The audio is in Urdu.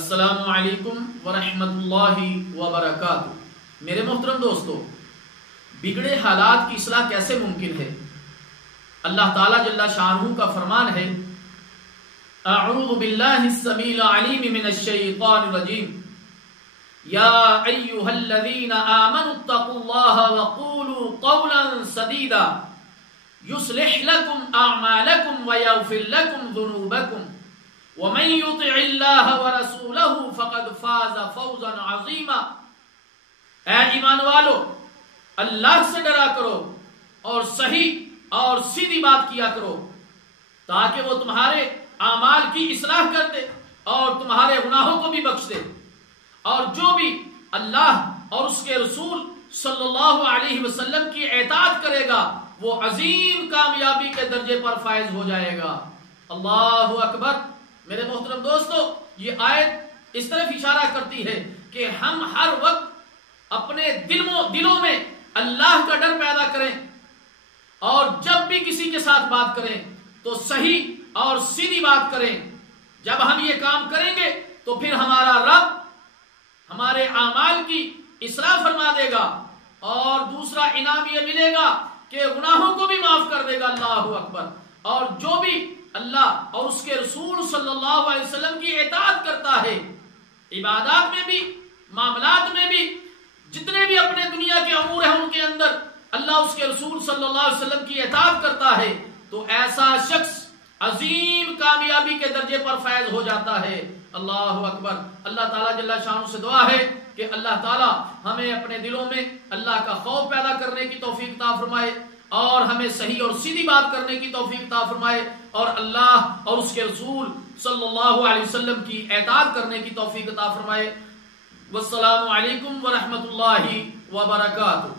السلام علیکم ورحمۃ اللہ وبرکاتہ۔ میرے محترم دوستو، بگڑے حالات کی اصلاح کیسے ممکن ہے؟ اللہ تعالیٰ جل شانہ کا فرمان ہے، اعوذ باللہ السمیع العلیم من الشیطان الرجیم، یا ایہا الذین آمنوا اتقوا اللہ وقولوا قولا سدیدا یصلح لکم اعمالکم ویغفر لکم ذنوبکم ومن یطع اللہ ورسولہ فقد فاز فوزا عظیما۔ اے ایمان والو، اللہ سے ڈرا کرو اور صحیح اور سیدھی بات کیا کرو تاکہ وہ تمہارے اعمال کی اصلاح کر دے اور تمہارے گناہوں کو بھی بخش دے، اور جو بھی اللہ اور اس کے رسول صلی اللہ علیہ وسلم کی اطاعت کرے گا وہ عظیم کامیابی کے درجے پر فائز ہو جائے گا۔ اللہ اکبر۔ میرے محترم دوستو، یہ آیت اس طرف اشارہ کرتی ہے کہ ہم ہر وقت اپنے دلوں میں اللہ کا ڈر پیدا کریں، اور جب بھی کسی کے ساتھ بات کریں تو صحیح اور سیدھی بات کریں۔ جب ہم یہ کام کریں گے تو پھر ہمارا رب ہمارے اعمال کی اصلاح فرما دے گا، اور دوسرا انعام یہ ملے گا کہ گناہوں کو بھی معاف کر دے گا۔ اللہ اکبر۔ اور جو بھی اللہ اور اس کے رسول صلی اللہ علیہ وسلم کی اطاعت کرتا ہے، عبادات میں بھی، معاملات میں بھی، جتنے بھی اپنے دنیا کے امور ہیں ان کے اندر اللہ اس کے رسول صلی اللہ علیہ وسلم کی اطاعت کرتا ہے، تو ایسا شخص عظیم کامیابی کے درجے پر فائز ہو جاتا ہے۔ اللہ اکبر۔ اللہ تعالیٰ جل شانہ سے دعا ہے کہ اللہ تعالیٰ ہمیں اپنے دلوں میں اللہ کا خوف پیدا کرنے کی توفیق عطا فرمائے، اور ہمیں صحیح اور سیدھی بات کرنے کی توفیق عطا فرمائے، اور اللہ اور اس کے رسول صلی اللہ علیہ وسلم کی اطاعت کرنے کی توفیق عطا فرمائے۔ والسلام علیکم ورحمۃ اللہ وبرکاتہ۔